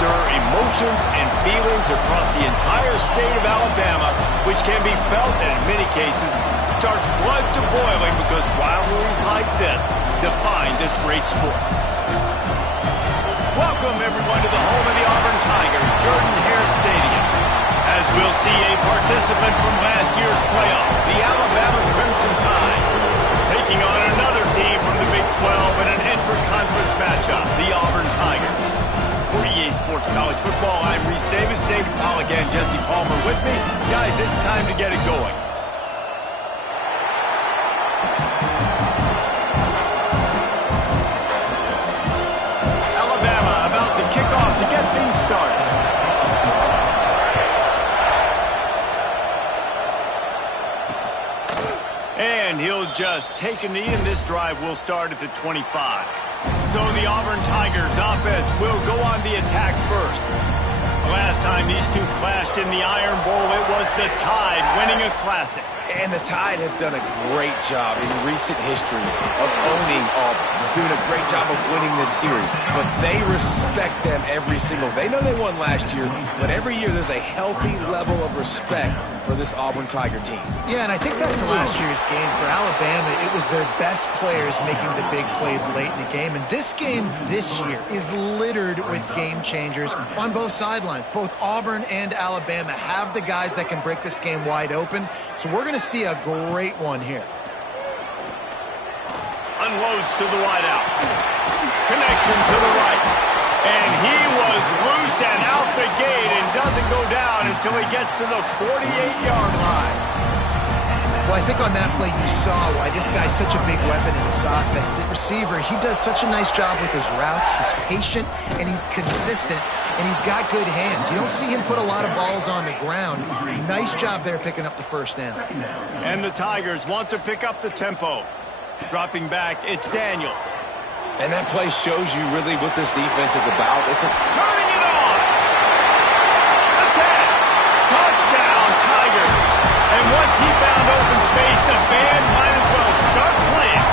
stir emotions and feelings across the entire state of Alabama, which can be felt and in many cases starts blood to boiling because rivalries like this define this great sport. Welcome, everyone, to the home of the Auburn Tigers, Jordan-Hare Stadium. As we'll see a participant from last year's playoff, the Alabama Crimson Tide, taking on another team from the Big 12 in an intra-conference matchup, the Auburn Tigers. For EA Sports College Football, I'm Reese Davis, David Pollack, and Jesse Palmer with me. Guys, it's time to get it going. Alabama about to kick off to get things started. And he'll just take a knee, and this drive will start at the 25. So the Auburn Tigers offense will go on the attack first. The last time these two clashed in the Iron Bowl, it was the Tide winning a Classic. And the Tide have done a great job in recent history of owning Auburn, doing a great job of winning this series. But they respect them every single. They know they won last year, but every year there's a healthy level of respect for this Auburn Tiger team. Yeah, and I think back to last year's game. For Alabama, it was their best players making the big plays late in the game. And this game this year is littered with game changers on both sidelines. Both Auburn and Alabama have the guys that can break this game wide open. So we're going to see a great one here. Unloads to the wideout. Connection to the right. And he was loose and out the gate and doesn't go down until he gets to the 48-yard line. Well, I think on that play you saw why this guy's such a big weapon in this offense. At receiver, he does such a nice job with his routes. He's patient, and he's consistent, and he's got good hands. You don't see him put a lot of balls on the ground. Nice job there picking up the first down. And the Tigers want to pick up the tempo. Dropping back, it's Daniels. And that play shows you really what this defense is about. It's turning it on. Attack. Touchdown, Tigers. And once he found open space, the band might as well start playing.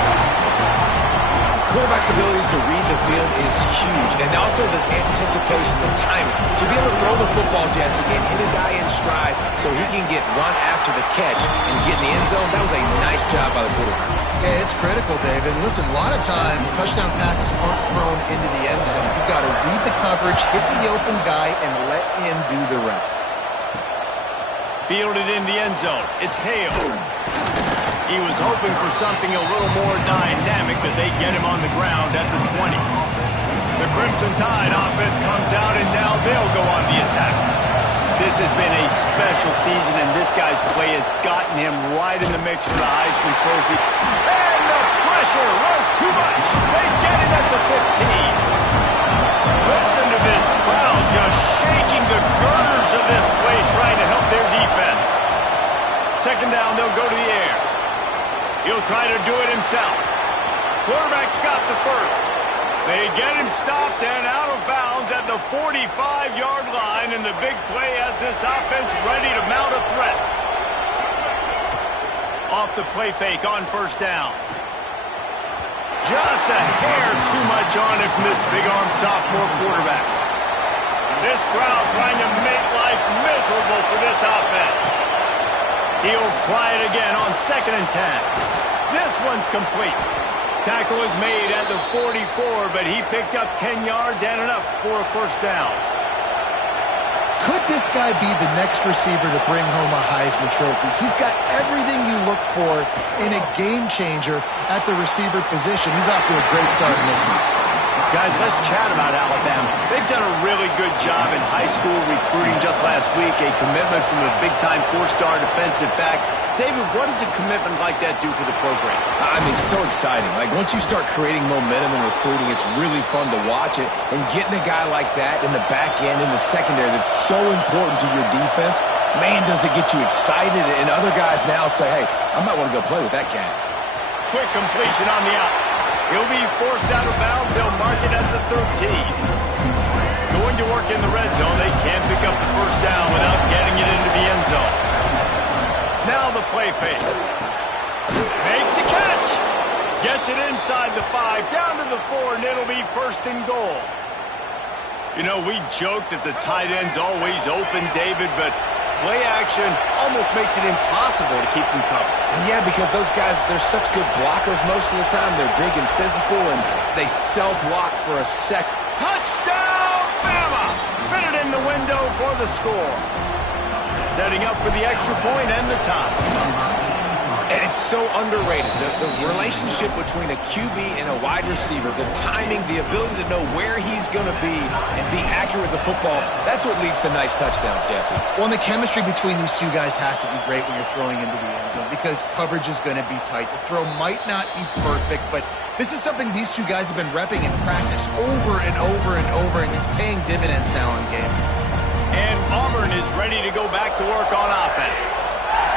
Quarterback's abilities to read the field is huge. And also the anticipation, the timing. To be able to throw the football, Jesse, and hit a guy in stride so he can get run after the catch and get in the end zone, that was a nice job by the quarterback. Yeah, it's critical, David. Listen, a lot of times touchdown passes aren't thrown into the end zone. You've got to read the coverage, hit the open guy, and let him do the rest. Fielded in the end zone. It's Hale. He was hoping for something a little more dynamic, but they get him on the ground at the 20. The Crimson Tide offense comes out, and now they'll go on the attack. This has been a special season, and this guy's play has gotten him right in the mix for the Heisman Trophy. And the pressure was too much. They get him at the 15. Listen to this crowd just shaking the girders of this place trying to help their defense. Second down, they'll go to the air. He'll try to do it himself. Quarterback's got the first. They get him stopped and out of bounds at the 45-yard line, and the big play has this offense ready to mount a threat. Off the play fake on first down. Just a hair too much on it from this big-armed sophomore quarterback. This crowd trying to make life miserable for this offense. He'll try it again on 2nd and 10. This one's complete. Tackle is made at the 44, but he picked up 10 yards and enough for a first down. Could this guy be the next receiver to bring home a Heisman Trophy? He's got everything you look for in a game changer at the receiver position. He's off to a great start in this one. Guys, let's chat about Alabama. They've done a really good job in high school recruiting just last week, a commitment from a big-time 4-star defensive back. David, what does a commitment like that do for the program? I mean, so exciting. Like, once you start creating momentum in recruiting, it's really fun to watch it. And getting a guy like that in the back end, in the secondary, that's so important to your defense, man, does it get you excited. And other guys now say, hey, I might want to go play with that cat. Quick completion on the out. He'll be forced out of bounds. They'll mark it at the 13. Going to work in the red zone. They can't pick up the first down without getting it into the end zone. Now the play fake. Makes the catch. Gets it inside the 5, down to the 4, and it'll be 1st and goal. You know, we joke that the tight end's always open, David, but play action almost makes it impossible to keep them covered. And yeah, because those guys, they're such good blockers most of the time. They're big and physical, and they sell block for a sec. Touchdown, Bama! Fitted in the window for the score. Setting up for the extra point and the tie. And it's so underrated. The relationship between a QB and a wide receiver, the timing, the ability to know where he's going to be and be accurate with the football, that's what leads to nice touchdowns, Jesse. Well, and the chemistry between these two guys has to be great when you're throwing into the end zone because coverage is going to be tight. The throw might not be perfect, but this is something these two guys have been repping in practice over and over and over, and it's paying dividends now in game. And Auburn is ready to go back to work on offense.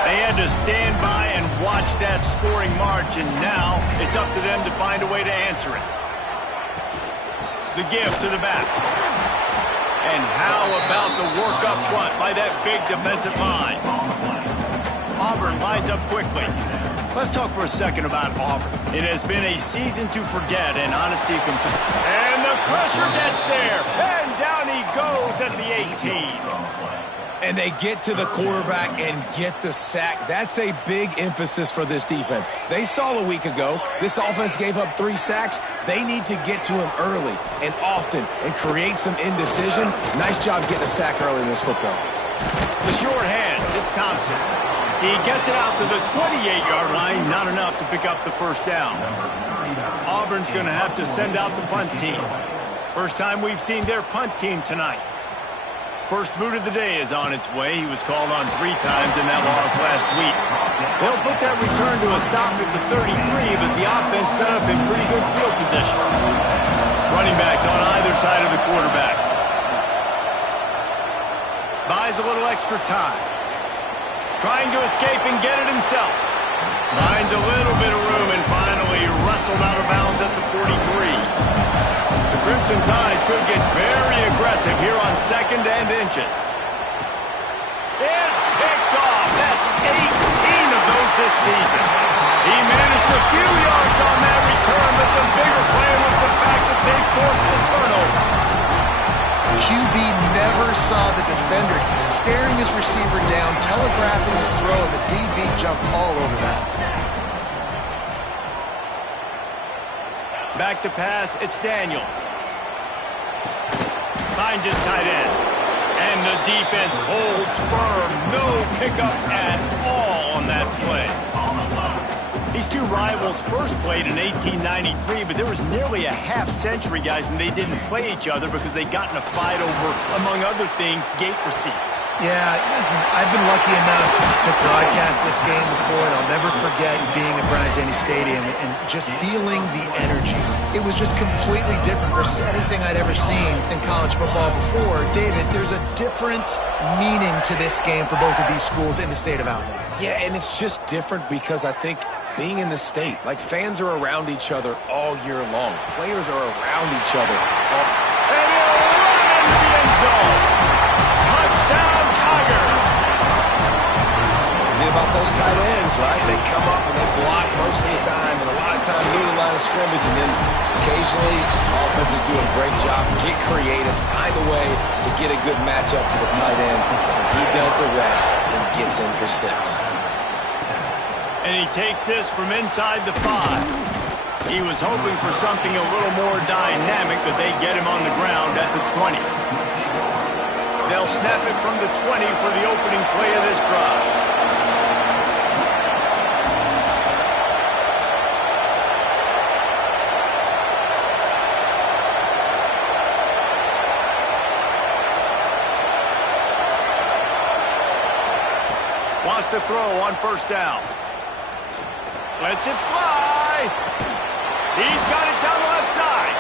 They had to stand by and watch that scoring march, and now it's up to them to find a way to answer it. The give to the back. And how about the work up front by that big defensive line? Auburn lines up quickly. Let's talk for a second about Auburn. It has been a season to forget, and honesty and the pressure gets there, and down he goes at the 18. And they get to the quarterback and get the sack. That's a big emphasis for this defense. They saw a week ago, this offense gave up 3 sacks. They need to get to him early and often and create some indecision. Nice job getting a sack early in this football. The short hands, it's Thompson. He gets it out to the 28-yard line, not enough to pick up the first down. Auburn's going to have to send out the punt team. First time we've seen their punt team tonight. First boot of the day is on its way. He was called on 3 times in that loss last week. They'll put that return to a stop at the 33, but the offense set up in pretty good field position. Running backs on either side of the quarterback. Buys a little extra time. Trying to escape and get it himself. Finds a little bit of room and finally wrestled out of bounds at the 43. The Crimson Tide could get very aggressive here on 2nd and inches. It's picked off. That's 18 of those this season. He managed a few yards on that return, but the bigger play was the fact that they forced the turnover. QB never saw the defender. He's staring his receiver down, telegraphing his throw, and the DB jumped all over that. Back to pass, it's Daniels. Finds his tight end. And the defense holds firm. No pickup at all on that play. These two rivals first played in 1893, but there was nearly a half-century, guys, when they didn't play each other because they got in a fight over, among other things, gate receipts. Yeah, listen, I've been lucky enough to broadcast this game before, and I'll never forget being at Bryant-Denny Stadium and just feeling the energy. It was just completely different versus anything I'd ever seen in college football before. David, there's a different meaning to this game for both of these schools in the state of Alabama. Yeah, and it's just different because I think being in the state, like fans are around each other all year long. Players are around each other. And he'll run into the end zone. Touchdown, Tiger. Forget about those tight ends, right? They come up and they block most of the time, and a lot of times near the line of scrimmage, and then occasionally offenses do a great job, get creative, find a way to get a good matchup for the tight end, and he does the rest and gets in for 6. And he takes this from inside the 5. He was hoping for something a little more dynamic, but they get him on the ground at the 20. They'll snap it from the 20 for the opening play of this drive. Wants to throw on first down. Lets it fly. He's got it down the left side.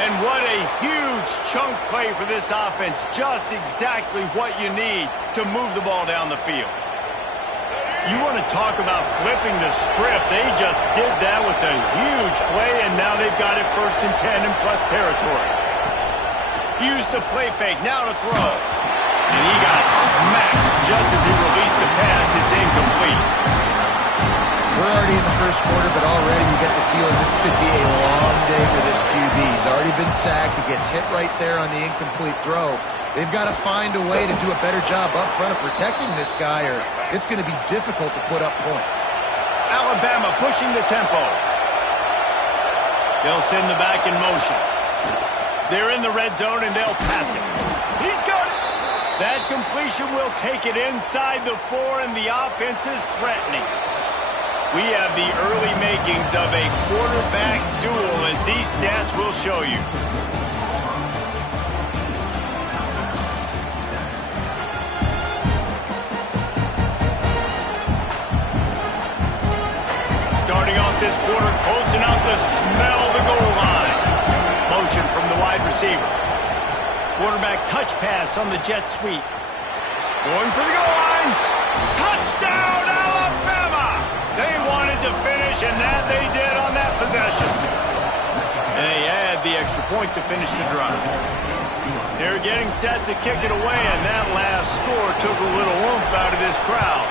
And what a huge chunk play for this offense. Just exactly what you need to move the ball down the field. You want to talk about flipping the script. They just did that with a huge play, and now they've got it 1st and 10 in plus territory. Used the play fake, now to throw. And he got smacked just as he released the pass. It's incomplete. We're already in the first quarter, but already you get the feeling this could be a long day for this QB. He's already been sacked. He gets hit right there on the incomplete throw. They've got to find a way to do a better job up front of protecting this guy, or it's going to be difficult to put up points. Alabama pushing the tempo. They'll send the back in motion. They're in the red zone, and they'll pass it. He's got it. That completion will take it inside the 4, and the offense is threatening. We have the early makings of a quarterback duel, as these stats will show you. Starting off this quarter, close enough to smell the goal line. Motion from the wide receiver. Quarterback touch pass on the jet sweep. Going for the goal line. Touchdown, Alabama! They wanted to finish, and that they did on that possession. And they had the extra point to finish the drive. They're getting set to kick it away, and that last score took a little oomph out of this crowd.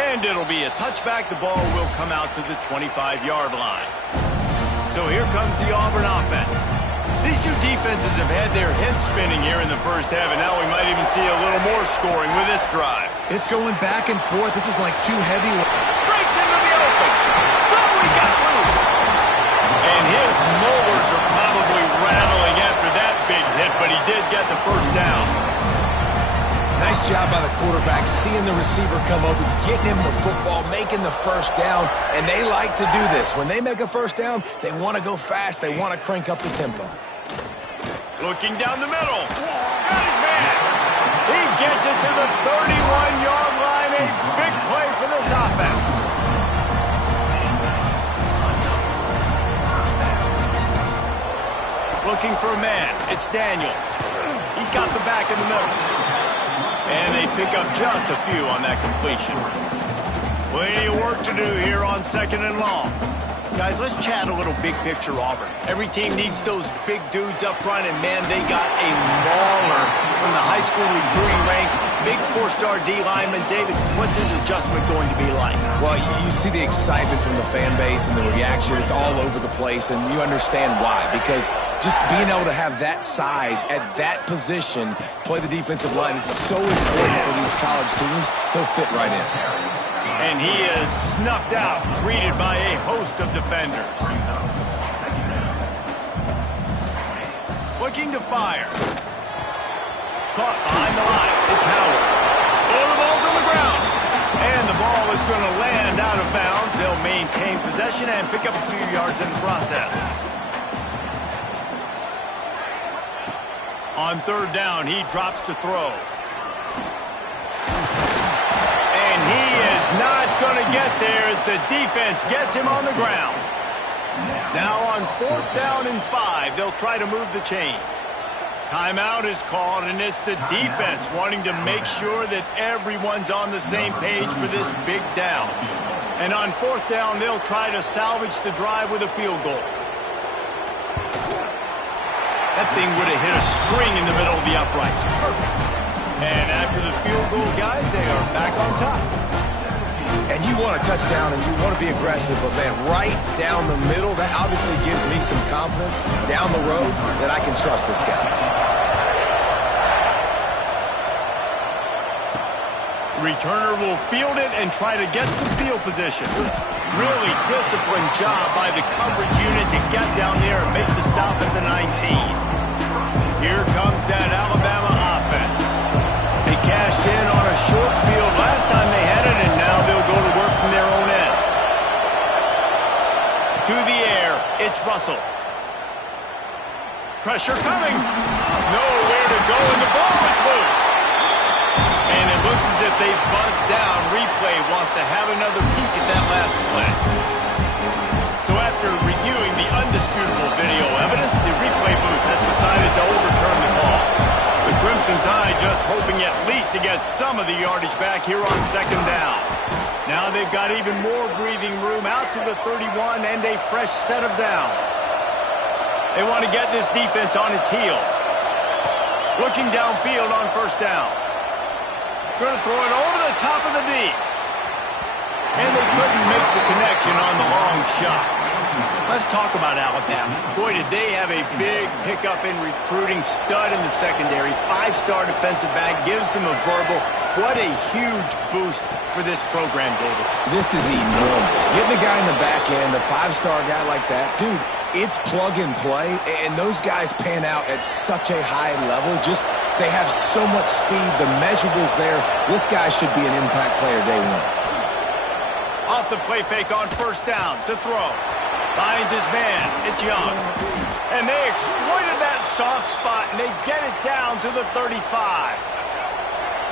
And it'll be a touchback. The ball will come out to the 25-yard line. So here comes the Auburn offense. These two defenses have had their heads spinning here in the first half, and now we might even see a little more scoring with this drive. It's going back and forth. This is like two heavy... Breaks into the open. Oh, he got loose. And his molars are probably rattling after that big hit, but he did get the first down. Nice job by the quarterback, seeing the receiver come open, getting him the football, making the first down, and they like to do this. When they make a first down, they want to go fast. They want to crank up the tempo. Looking down the middle. Got his man. He gets it to the 31-yard line. A big play for this offense. Looking for a man. It's Daniels. He's got the back in the middle. And they pick up just a few on that completion. Plenty of work to do here on 2nd and long. Guys, let's chat a little big picture Auburn. Every team needs those big dudes up front, and man, they got a mauler from the high school recruiting ranks. Big 4-star D lineman. David, what's his adjustment going to be like? Well, you see the excitement from the fan base and the reaction. It's all over the place, and you understand why. Because just being able to have that size at that position, play the defensive line, is so important for these college teams. He'll fit right in. And he is snuffed out, greeted by a host of defenders. Looking to fire. Caught behind the line. It's Howard. Oh, the ball's on the ground. And the ball is going to land out of bounds. They'll maintain possession and pick up a few yards in the process. On 3rd down, he drops to throw. And he is not going to get there as the defense gets him on the ground. Now on 4th down and 5, they'll try to move the chains. Timeout is called, and it's the defense wanting to make sure that everyone's on the same page for this big down. And on 4th down, they'll try to salvage the drive with a field goal. That thing would have hit a string in the middle of the uprights. Perfect. And after the field goal, guys, they are back on top. And you want a touchdown and you want to be aggressive, but man, right down the middle, that obviously gives me some confidence down the road that I can trust this guy. Returner will field it and try to get some field position. Really disciplined job by the coverage unit to get down there and make the stop at the 19. Here comes that Alabama offense. They cashed in on a short field last time they had it, and now they'll go to work from their own end. To the air, it's Russell. Pressure coming. Nowhere to go, and the ball is loose. And it looks as if they buzzed down. Replay wants to have another peek at that last play. So after reviewing the undisputable video evidence, the replay booth has decided to overturn the call. The Crimson Tide just hoping at least to get some of the yardage back here on 2nd down. Now they've got even more breathing room out to the 31 and a fresh set of downs. They want to get this defense on its heels. Looking downfield on 1st down. Going to throw it over the top of the knee. And they couldn't make the connection on the long shot. Let's talk about Alabama. Boy, did they have a big pickup in recruiting. Stud in the secondary. 5-star defensive back. Gives them a verbal. What a huge boost for this program, David. This is enormous. Getting a guy in the back end, a 5-star guy like that. Dude, it's plug and play. And those guys pan out at such a high level. Just, they have so much speed. The measurables there. This guy should be an impact player day one. Off the play fake on first down to throw. Finds his man. It's Young. And they exploited that soft spot, and they get it down to the 35.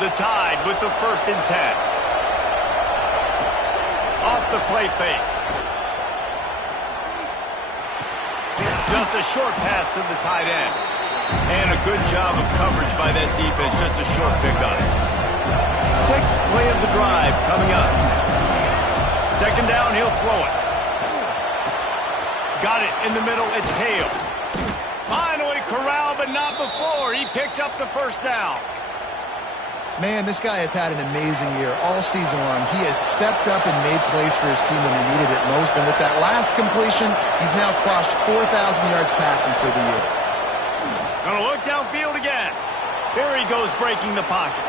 The Tide with the 1st and 10. Off the play fake. Just a short pass to the tight end. And a good job of coverage by that defense. Just a short pickup. 6th play of the drive coming up. 2nd down, he'll throw it. Got it in the middle, it's Hale. Finally corralled, but not before. He picks up the 1st down. Man, this guy has had an amazing year all season long. He has stepped up and made plays for his team when they needed it most. And with that last completion, he's now crossed 4,000 yards passing for the year. Gonna look downfield again. Here he goes breaking the pocket.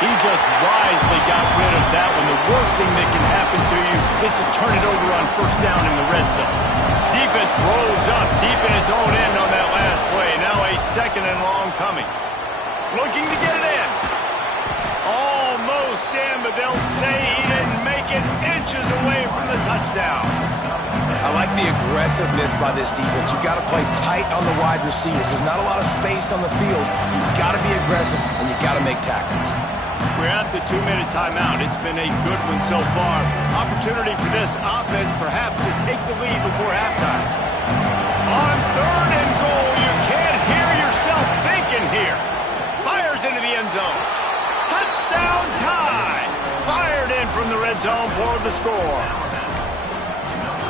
He just wisely got rid of that one. The worst thing that can happen to you is to turn it over on 1st down in the red zone. Defense rolls up deep in its own end on that last play. Now a 2nd and long coming. Looking to get it in. Almost in, but they'll say he didn't make it, inches away from the touchdown. I like the aggressiveness by this defense. You got to play tight on the wide receivers. There's not a lot of space on the field. You got to be aggressive, and you got to make tackles. We're at the 2-minute timeout. It's been a good one so far. Opportunity for this offense perhaps to take the lead before halftime. On 3rd and goal, you can't hear yourself thinking here. Fires into the end zone. Touchdown tie. Fired in from the red zone for the score.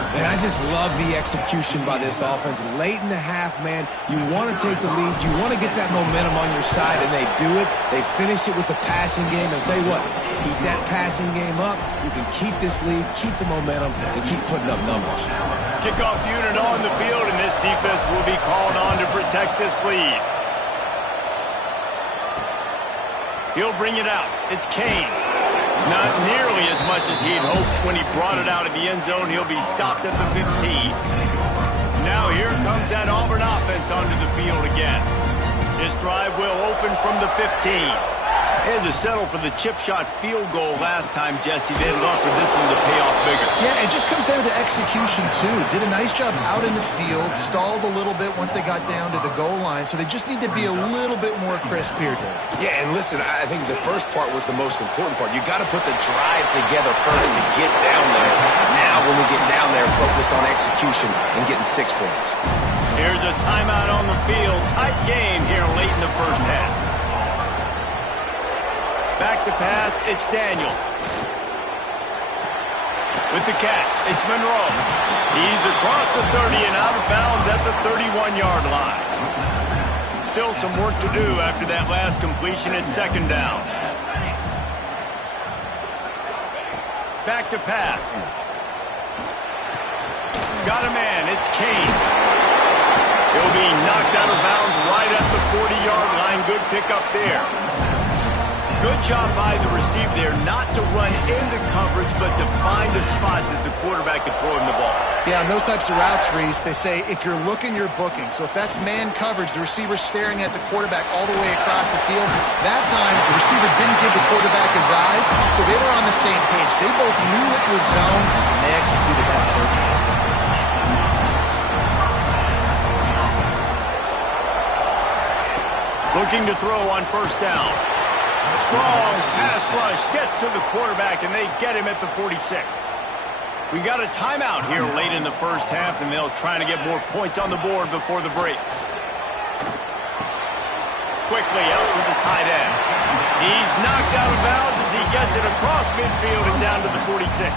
And I just love the execution by this offense. Late in the half, man, you want to take the lead. You want to get that momentum on your side, and they do it. They finish it with the passing game. I'll tell you what, keep that passing game up. You can keep this lead, keep the momentum, and keep putting up numbers. Kickoff unit on the field, and this defense will be called on to protect this lead. He'll bring it out. It's Kane. Not nearly as much as he'd hoped when he brought it out of the end zone. He'll be stopped at the 15. Now here comes that Auburn offense onto the field again. This drive will open from the 15. They had to settle for the chip shot field goal last time, Jesse. They'd love for this one to pay off bigger. Yeah, it just comes down to execution, too. Did a nice job out in the field, stalled a little bit once they got down to the goal line, so they just need to be a little bit more crisp here, Dave. Yeah, and listen, I think the first part was the most important part. You got to put the drive together first to get down there. Now, when we get down there, focus on execution and getting 6 points. Here's a timeout on the field. Tight game here late in the first half. Back to pass, it's Daniels. With the catch, it's Monroe. He's across the 30 and out of bounds at the 31-yard line. Still some work to do after that last completion at 2nd down. Back to pass. Got a man, it's Kane. He'll be knocked out of bounds right at the 40-yard line. Good pickup there. Good job by the receiver there not to run into coverage, but to find a spot that the quarterback could throw him the ball. Yeah, on those types of routes, Reese, they say if you're looking, you're booking. So if that's man coverage, the receiver's staring at the quarterback all the way across the field. That time, the receiver didn't give the quarterback his eyes, so they were on the same page. They both knew it was zone, and they executed that perfectly. Looking to throw on 1st down. Strong pass rush gets to the quarterback, and they get him at the 46. We got a timeout here late in the first half, and they'll try to get more points on the board before the break. Quickly out to the tight end. He's knocked out of bounds as he gets it across midfield and down to the 46.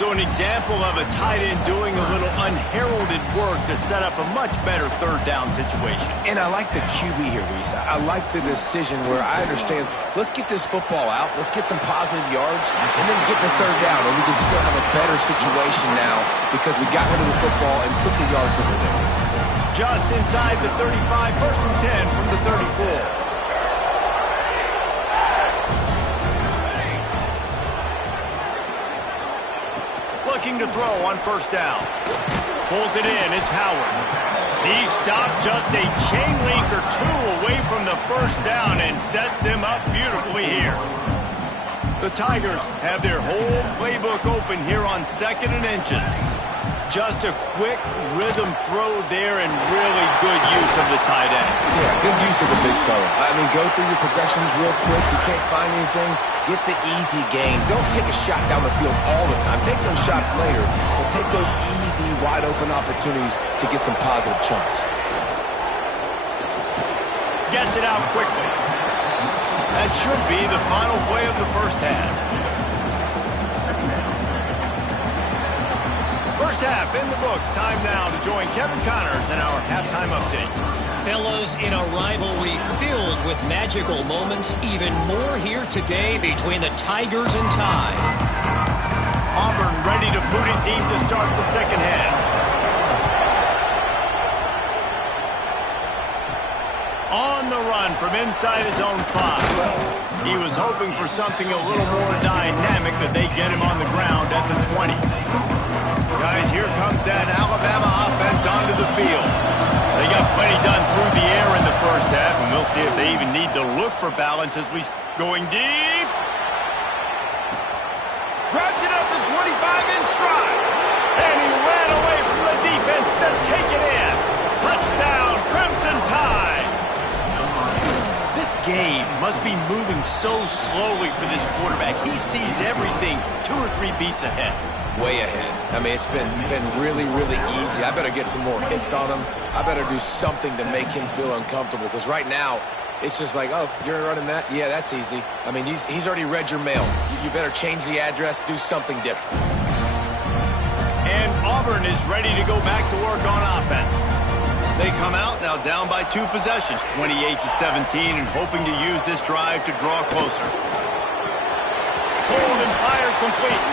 So an example of a tight end doing a little unheralded work to set up a much better third down situation. And I like the QB here, Reese. I like the decision where I understand, let's get this football out, let's get some positive yards, and then get to third down, and we can still have a better situation now because we got rid of the football and took the yards that were there. Just inside the 35, 1st and 10 from the 34. Looking to throw on 1st down. Pulls it in. It's Howard. He stopped just a chain link or two away from the 1st down and sets them up beautifully here. The Tigers have their whole playbook open here on 2nd and inches. Just a quick rhythm throw there and really good use of the tight end. Yeah, good use of the big fella. I mean, go through your progressions real quick. You can't find anything. Get the easy gain. Don't take a shot down the field all the time. Take those shots later, but take those easy, wide-open opportunities to get some positive chunks. Gets it out quickly. That should be the final play of the 1st half. 1st half in the books. Time now to join Kevin Connors in our halftime update. Fellows, in a rivalry filled with magical moments, even more here today between the Tigers and Tide. Auburn ready to boot it deep to start the 2nd half. On the run from inside his own 5. He was hoping for something a little more dynamic, but they get him on the ground at the 20. Guys, here comes that Alabama offense onto the field. They got plenty done through the air in the 1st half, and we'll see if they even need to look for balance as we going deep. Grabs it up the 25 in stride. And he ran away from the defense to take it in. Touchdown, Crimson Tide. This game must be moving so slowly for this quarterback. He sees everything 2 or 3 beats ahead. Way ahead. I mean, it's been really, really easy. I better get some more hits on him. I better do something to make him feel uncomfortable because right now, it's just like, oh, you're running that? Yeah, that's easy. I mean, he's already read your mail. You better change the address, do something different. And Auburn is ready to go back to work on offense. They come out now down by 2 possessions, 28-17, and hoping to use this drive to draw closer. Pulled and fired complete.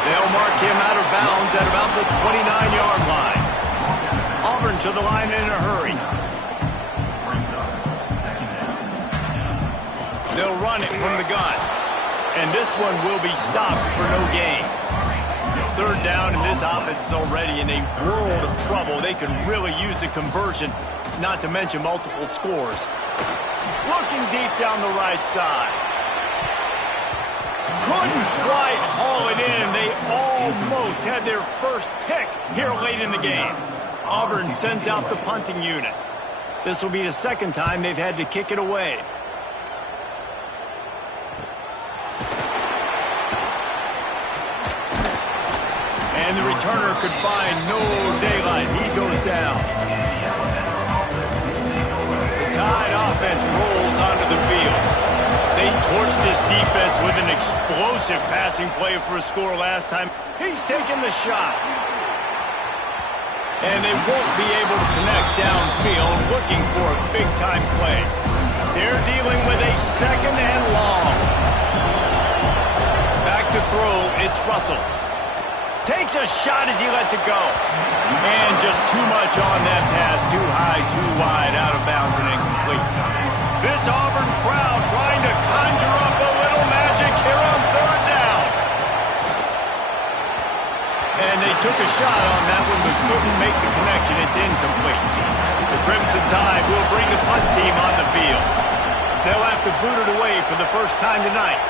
They'll mark him out of bounds at about the 29-yard line. Auburn to the line in a hurry. They'll run it from the gun. And this one will be stopped for no gain. 3rd down, and this offense is already in a world of trouble. They could really use a conversion, not to mention multiple scores. Looking deep down the right side. Couldn't quite haul it in. They almost had their first pick here late in the game. Auburn sends out the punting unit. This will be the 2nd time they've had to kick it away. And the returner could find no daylight. He goes down. The Tide offense rolls onto the field. They torched this defense with an explosive passing play for a score last time. He's taking the shot. And they won't be able to connect downfield, looking for a big-time play. They're dealing with a 2nd and long. Back to throw, it's Russell. Takes a shot as he lets it go. And just too much on that pass. Too high, too wide, out of bounds, and incomplete. This Auburn crowd trying to conjure up a little magic here on 3rd down. And they took a shot on that one, but couldn't make the connection. It's incomplete. The Crimson Tide will bring the punt team on the field. They'll have to boot it away for the first time tonight.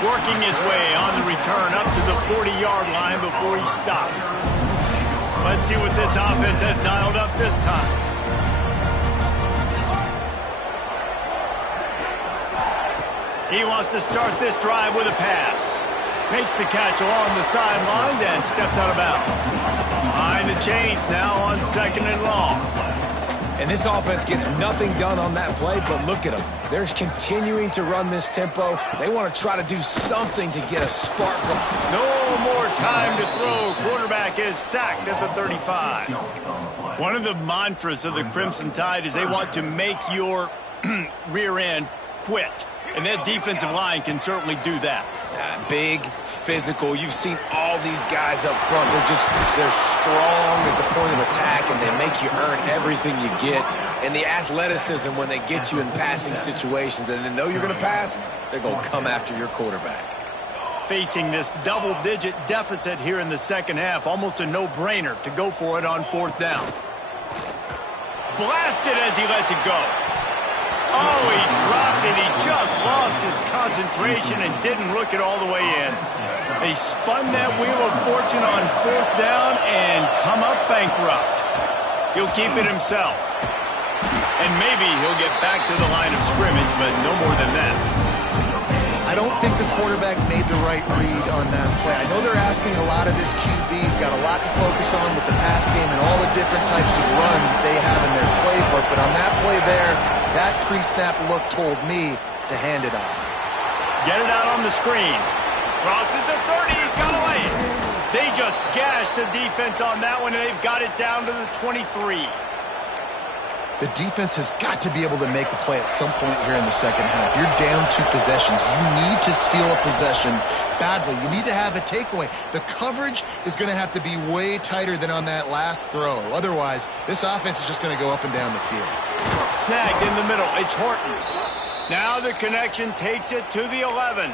Working his way on the return up to the 40-yard line before he stopped. Let's see what this offense has dialed up this time. He wants to start this drive with a pass. Makes the catch along the sidelines and steps out of bounds. Behind the chains now on 2nd and long. And this offense gets nothing done on that play, but look at them. They're continuing to run this tempo. They want to try to do something to get a spark. No more time to throw. Quarterback is sacked at the 35. One of the mantras of the Crimson Tide is they want to make your rear end quit. And that defensive line can certainly do that. Big, physical. You've seen all these guys up front. They're strong at the point of attack, and they make you earn everything you get. And the athleticism when they get you in passing situations and they know you're going to pass, they're going to come after your quarterback. Facing this double-digit deficit here in the second half, almost a no-brainer to go for it on 4th down. Blasted as he lets it go. Oh, he dropped it. He just lost his concentration and didn't look it all the way in. They spun that wheel of fortune on 4th down and come up bankrupt. He'll keep it himself. And maybe he'll get back to the line of scrimmage, but no more than that. I don't think the quarterback made the right read on that play. I know they're asking a lot of his QBs, got a lot to focus on with the pass game and all the different types of runs that they have in their playbook, but on that play there, that pre-snap look told me to hand it off. Get it out on the screen. Crosses the 30, he's got away. They just gashed the defense on that one, and they've got it down to the 23. The defense has got to be able to make a play at some point here in the second half. You're down 2 possessions. You need to steal a possession badly. You need to have a takeaway. The coverage is going to have to be way tighter than on that last throw. Otherwise, this offense is just going to go up and down the field. Snagged in the middle. It's Horton. Now the connection takes it to the 11.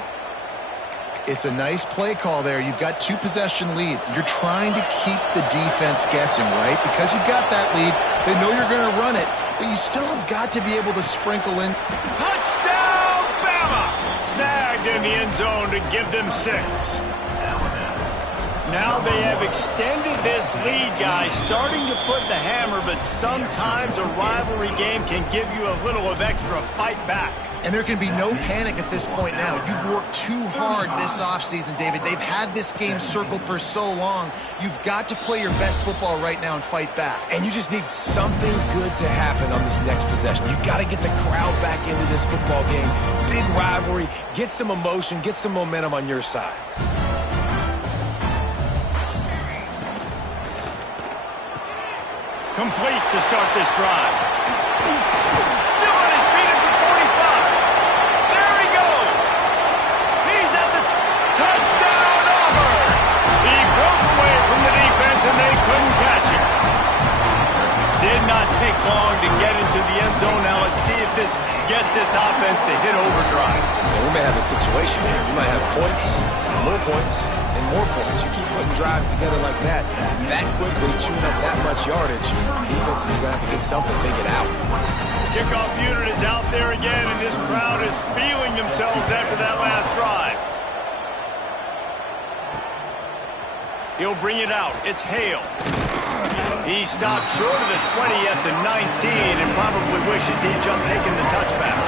It's a nice play call there. You've got 2 possession lead. You're trying to keep the defense guessing, right? Because you've got that lead, they know you're going to run it, but you still have got to be able to sprinkle in. Touchdown, Bama! Snagged in the end zone to give them 6. Now they have extended this lead, guys, starting to put the hammer, but sometimes a rivalry game can give you a little of extra fight back. And there can be no panic at this point now. You've worked too hard this offseason, David. They've had this game circled for so long. You've got to play your best football right now and fight back. And you just need something good to happen on this next possession. You got to get the crowd back into this football game. Big rivalry. Get some emotion. Get some momentum on your side. Complete to start this drive. Still on his feet at the 45. There he goes. He's at the touchdown Auburn. He broke away from the defense and they couldn't catch him. Did not take long to get into the end zone. Now let's see if this gets this offense to hit overdrive. And we may have a situation here. You might have points, more points, and more points. You keep putting drives together like that quickly, chewing up that much yardage, defenses are going to have to get something figured out. Kickoff unit is out there again, and this crowd is feeling themselves after that last drive. He'll bring it out. It's Hale. He stopped short of the 20 at the 19 and probably wishes he'd just taken the touchback.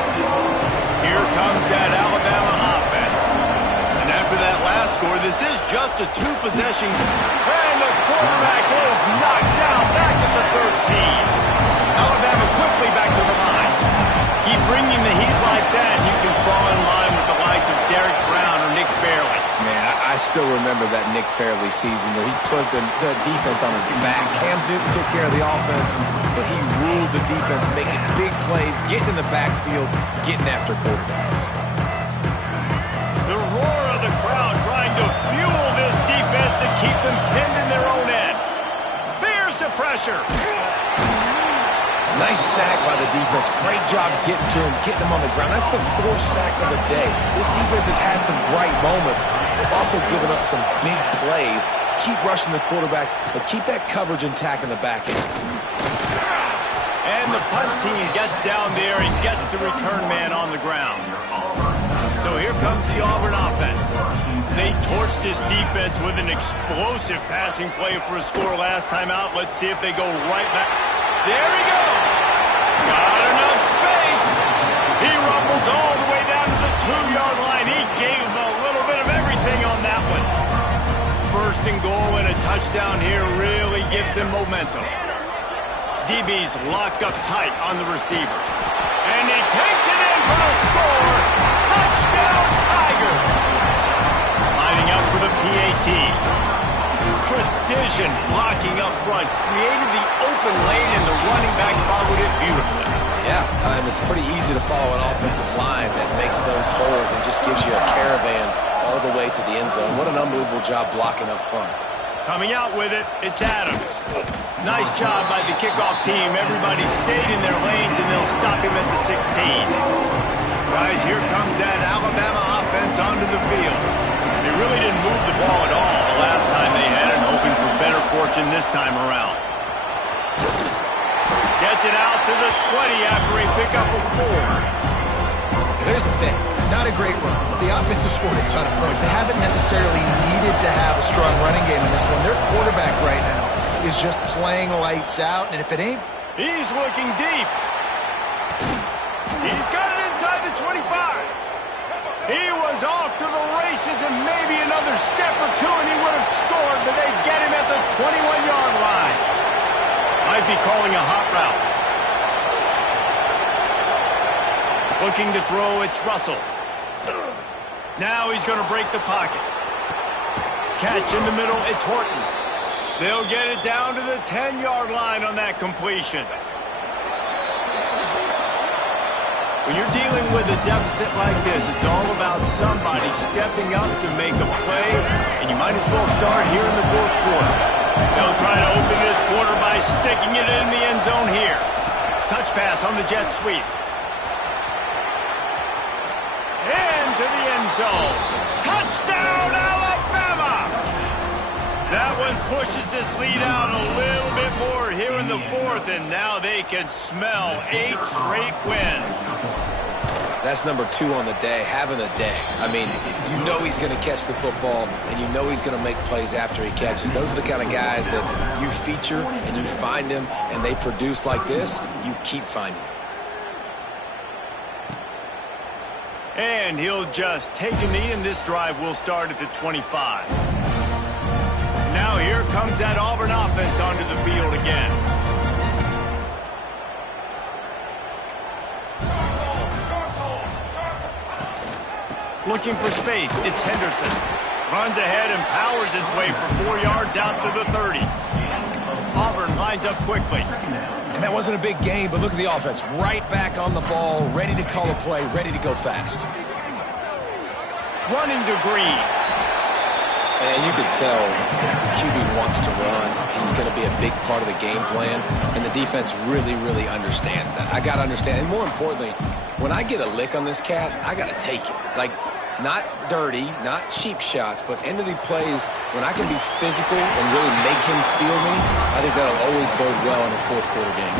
Here comes that Alabama offense. And after that last score, this is just a 2-possession. And the quarterback is knocked down back at the 13. Alabama quickly back to the line. Keep bringing the heat like that, and you can fall in line with the likes of Derek Brown or Nick Fairley. Man, I still remember that Nick Fairley season where he put the defense on his back. Cam Newton took care of the offense, but he ruled the defense, making big plays, getting in the backfield, getting after quarterbacks. The roar of the crowd trying to fuel this defense to keep them pinned in their own end. Here's the pressure. Nice sack by the defense. Great job getting to him, getting him on the ground. That's the 4th sack of the day. This defense has had some bright moments. They've also given up some big plays. Keep rushing the quarterback, but keep that coverage intact in the back end. And the punt team gets down there and gets the return man on the ground. So here comes the Auburn offense. They torched this defense with an explosive passing play for a score last time out. Let's see if they go right back. There he goes. Got enough space. He rumbles all the way down to the 2-yard line. He gave a little bit of everything on that one. First and goal and a touchdown here really gives them momentum. DB's locked up tight on the receivers. And he takes it in for the score. Touchdown, Tigers! Lining up for the PAT. Precision blocking up front. Created the open lane, and the running back followed it beautifully. Yeah, it's pretty easy to follow an offensive line that makes those holes and just gives you a caravan all the way to the end zone. What an unbelievable job blocking up front. Coming out with it, it's Adams. Nice job by the kickoff team. Everybody stayed in their lanes, and they'll stop him at the 16. Guys, here comes that Alabama offense onto the field. They really didn't move the ball at all the last time they had it, hoping for better fortune this time around. Gets it out to the 20 after a pickup of 4. Here's the thing. Not a great run, but the offense has scored a ton of points. They haven't necessarily needed to have a strong running game in this one. Their quarterback right now is just playing lights out, and if it ain't... He's looking deep. He's got it inside the 25. He was off to the races, and maybe another step or two, and he would have scored, but they get him at the 21-yard line. Might be calling a hot route. Looking to throw, it's Russell. Now he's going to break the pocket. Catch in the middle, it's Horton. They'll get it down to the 10-yard line on that completion. When you're dealing with a deficit like this, it's all about somebody stepping up to make a play, and you might as well start here in the fourth quarter. They'll try to open this quarter by sticking it in the end zone here. Touch pass on the jet sweep. Into the end zone. Touchdown, Alabama! That one pushes this lead out a little bit more here in the fourth, and now they can smell 8 straight wins. That's number 2 on the day, having a day. I mean, you know he's going to catch the football, and you know he's going to make plays after he catches. Those are the kind of guys that you feature, and you find them, and they produce like this, you keep finding them. And he'll just take a knee, and this drive will start at the 25. Now here comes that Auburn offense onto the field again. Looking for space, it's Henderson. Runs ahead and powers his way for 4 yards out to the 30. Auburn lines up quickly. And that wasn't a big game, but look at the offense. Right back on the ball, ready to call a play, ready to go fast. Running to Green. And you can tell the QB wants to run. He's going to be a big part of the game plan, and the defense really, really understands that. I got to understand, and more importantly, when I get a lick on this cat, I got to take it. Like, not dirty, not cheap shots, but end of the plays, when I can be physical and really make him feel me, I think that'll always bode well in a fourth quarter game.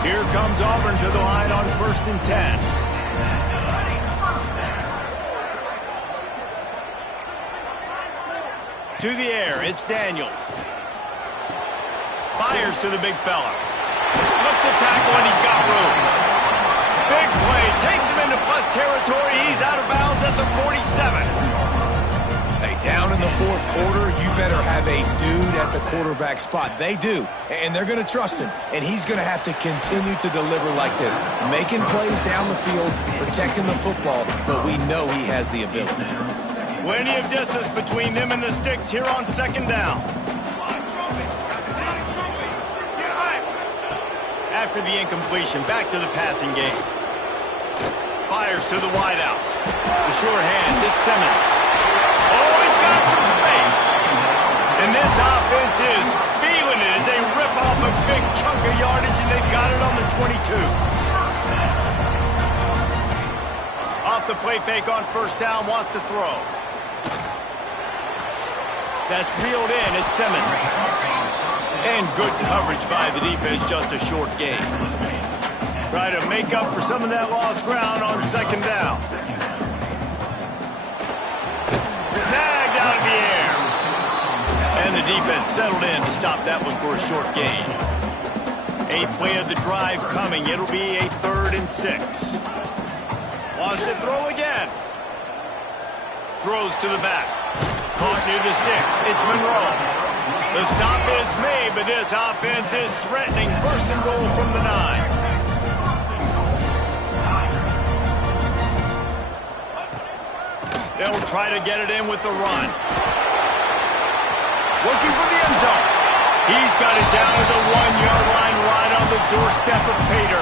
Here comes Auburn to the line on 1st and 10. To the air, it's Daniels. Fires to the big fella. Slips a tackle and he's got room. Big play, takes him into plus territory. He's out of bounds at the 47. Hey, down in the fourth quarter, you better have a dude at the quarterback spot. They do, and they're going to trust him, and he's going to have to continue to deliver like this, making plays down the field, protecting the football, but we know he has the ability. Plenty of distance between them and the sticks here on 2nd down. After the incompletion, back to the passing game. Fires to the wideout. The sure hands, it's Simmons. Oh, he's got some space. And this offense is feeling it as they rip off a big chunk of yardage, and they've got it on the 22. Off the play fake on 1st down, wants to throw. That's reeled in, it's Simmons. And good coverage by the defense, just a short gain. Try to make up for some of that lost ground on 2nd down. Snagged out of the air. And the defense settled in to stop that one for a short gain. 8th play of the drive coming. It'll be a 3rd and 6. Wants to throw again. Throws to the back. Caught near the sticks. It's Monroe. The stop is made, but this offense is threatening. First and goal from the 9. They'll try to get it in with the run. Looking for the end zone. He's got it down to the 1-yard line right on the doorstep of Pater.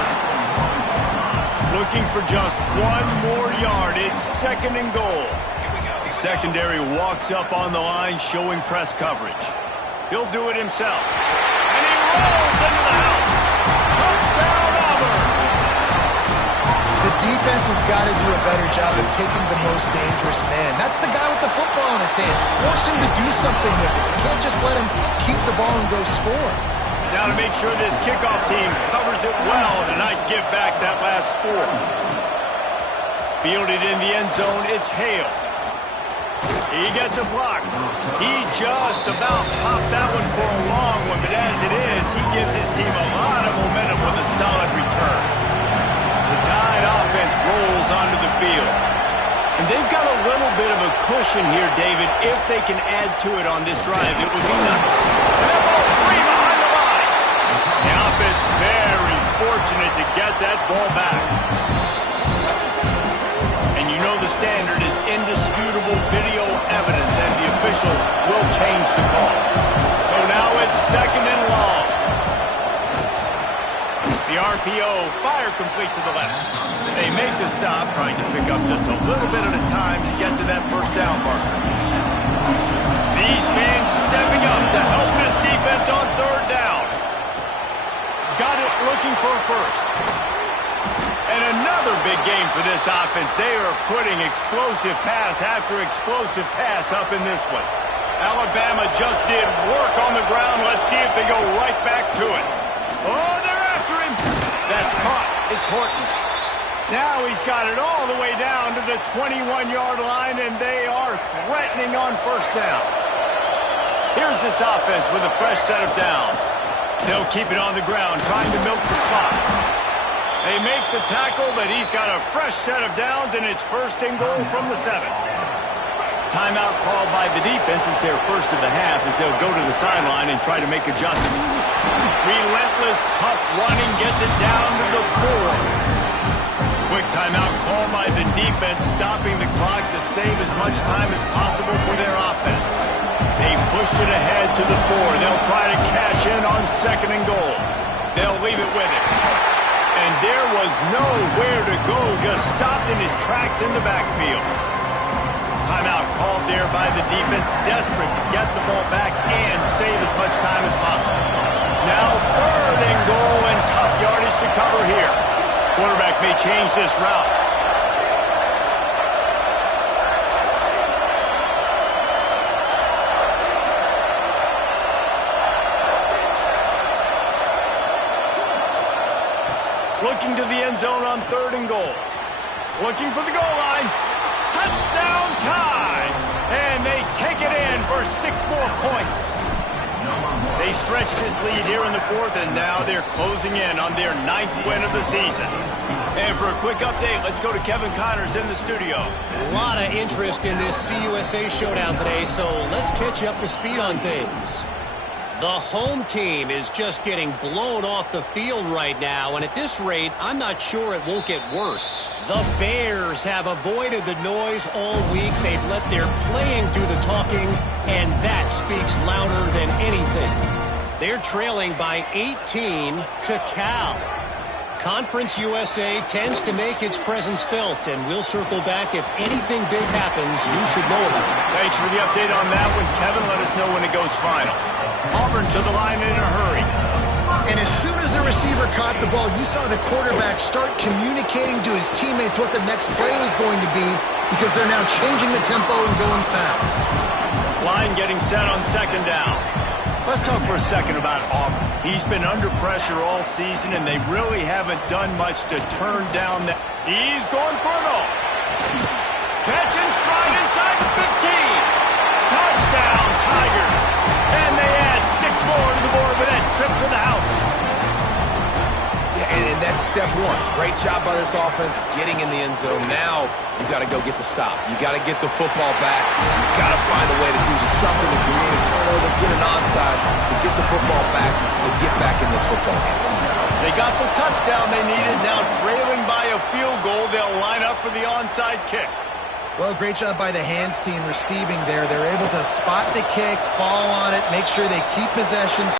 Looking for just one more yard. It's second and goal. The secondary walks up on the line showing press coverage. He'll do it himself. And he rolls into the house. Touchdown, Auburn! The defense has got to do a better job of taking the most dangerous man. That's the guy with the football in his hands. Force him to do something with it. You can't just let him keep the ball and go score. Now to make sure this kickoff team covers it well to not give back that last score. Fielded in the end zone, it's Hale. He gets a block. He just about popped that one for a long one, but as it is, he gives his team a lot of momentum with a solid return. The Tide offense rolls onto the field. And they've got a little bit of a cushion here, David. If they can add to it on this drive, it would be nice. And that ball's free behind the line. The offense very fortunate to get that ball back. And you know the standard is indisputable video evidence, and the officials will change the call. So now it's second and long. The RPO, fire complete to the left. They make the stop, trying to pick up just a little bit at a time to get to that first down marker. These fans stepping up to help this defense on third down. Got it looking for a first. And another big game for this offense. They are putting explosive pass after explosive pass up in this one. Alabama just did work on the ground. Let's see if they go right back to it. Oh, they're after him. That's caught. It's Horton. Now he's got it all the way down to the 21-yard line, and they are threatening on first down. Here's this offense with a fresh set of downs. They'll keep it on the ground, trying to milk the clock. They make the tackle, but he's got a fresh set of downs, and it's first and goal from the 7. Timeout called by the defense. It's their first of the half as they'll go to the sideline and try to make adjustments. Relentless, tough running gets it down to the 4. Quick timeout called by the defense, stopping the clock to save as much time as possible for their offense. They pushed it ahead to the 4. They'll try to cash in on second and goal. They'll leave it with it. And there was nowhere to go, just stopped in his tracks in the backfield. Timeout called there by the defense, desperate to get the ball back and save as much time as possible. Now third and goal, and tough yardage to cover here. Quarterback may change this route. Looking to the end zone on third and goal. Looking for the goal line. Touchdown tie! And they take it in for 6 more points. They stretched this lead here in the 4th, and now they're closing in on their 9th win of the season. And for a quick update, let's go to Kevin Connors in the studio. A lot of interest in this CUSA showdown today, so let's catch you up to speed on things. The home team is just getting blown off the field right now, and at this rate, I'm not sure it won't get worse. The Bears have avoided the noise all week. They've let their playing do the talking, and that speaks louder than anything. They're trailing by 18 to Cal. Conference USA tends to make its presence felt, and we'll circle back if anything big happens you should know about. Thanks for the update on that one, Kevin. Let us know when it goes final. Auburn to the line in a hurry. And as soon as the receiver caught the ball, you saw the quarterback start communicating to his teammates what the next play was going to be, because they're now changing the tempo and going fast. Line getting set on second down. Let's talk for a second about Auburn. He's been under pressure all season, and they really haven't done much to turn down that. He's going for it all. Catch and stride inside the 15. Touchdown, Tigers. And they add 6 more to the board with that trip to the house. Yeah, And that's step one. Great job by this offense getting in the end zone. Now you got to go get the stop. You got to get the football back. You got to find a way to do something to create a turnover, get an onside, to get the football back, to get back in this football game. They got the touchdown they needed. Now trailing by a field goal, they'll line up for the onside kick. Well, great job by the hands team receiving there. They're able to spot the kick, fall on it, make sure they keep possession.